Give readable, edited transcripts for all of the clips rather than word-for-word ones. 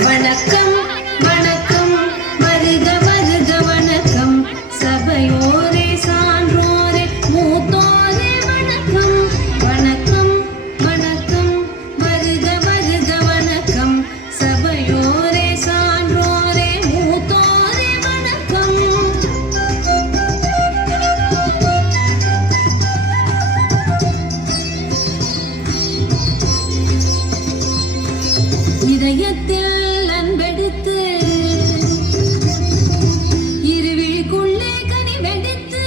வணக்கம் வணக்கம் வருக வருக வணக்கம் சபையோரே சான்றோரே மூத்தோரே வணக்கம் வணக்கம் வணக்கம் வருக வருக வணக்கம் சபையோரே சான்றோரே மூத்தோரே வணக்கம். இதயத்தில் அன்பெடுத்து இருவிழிக்குள்ளே கனி வெடித்து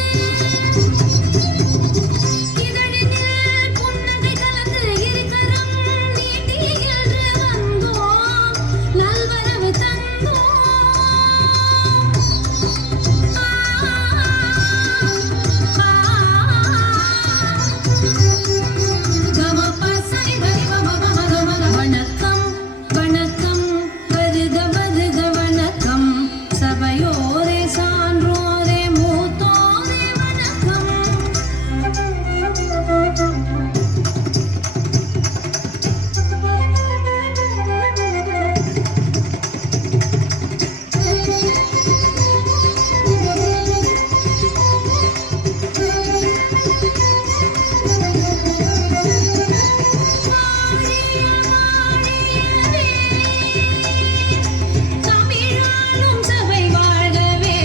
இதழினில் புன்னகை கலந்து இருக்கரம் நீட்டி என்று வந்தோம் நல்வரவு தந்தோம். வணக்கம் வணக்கம் வருக வருக வணக்கம் சபையோரே சான்றோரே மூத்தோரே வணக்கம். தமிழாளும் சபை வாழவே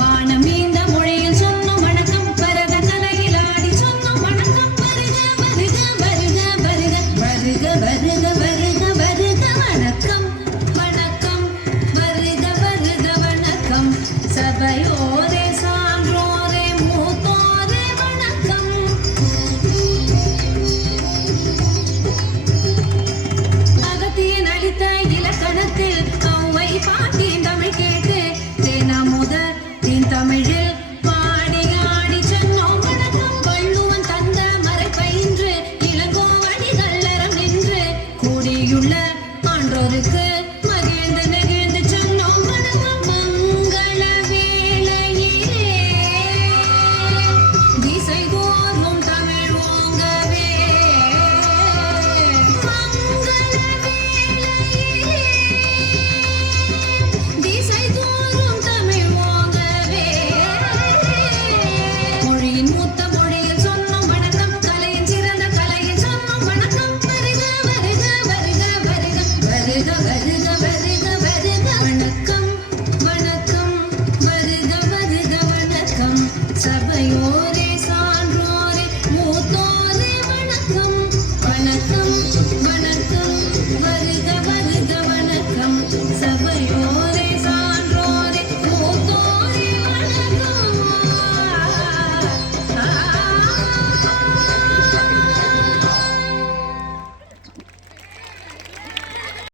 வானம் நீந்த மொழியில் சொன்னோம் வணக்கம் பரத கலையில் ஆடி சொன்னோம் வணக்கம் வருக வருக வருக வருக வருக வருக வருக வருக வணக்கம் வணக்கம் வருக வருக வணக்கம் சபையோரே சான்றோரே மூத்தோரே வணக்கம். அகத்தியன் அளித்த இலக்கணத்தில் கௌவை பாட்டின் தமிழ் கேட்டு தேனமுத தீன் தமிழில் பாடி ஆடி சொன்னோம் வணக்கம். வள்ளுவன் தந்த மறைப்பயின்று இளங்கோவடிகள் அறம் நின்று கூடியுள்ள ஆன்றோருக்கு